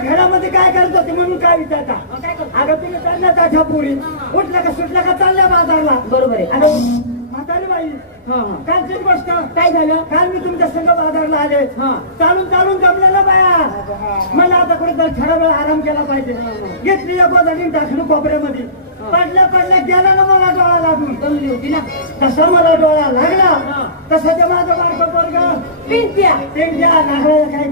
घरामध्ये काय करत होते म्हणून काय विचारता? अगं तुम्ही चालल्या ताठा पुरी उठल्या का सुटल्या का चालल्या बाजारला. बरोबर आहे. अगं म्हातारी बाई कालची गोष्ट काय झालं? काल मी तुमच्या संघ बाजारला आले. चालून चालून जमलेलं बाया. मला आता कुठे थोडा वेळ आराम केला पाहिजे. घेतली या गोदाडी टाकली कोपऱ्यामध्ये. पडल्या पडल्या गेला ना मला डोळा लागून. जमली होती ना. तसा मला डोळा लागला तसं ते माझं बारकं पोरगं पिंट्या नागराला काय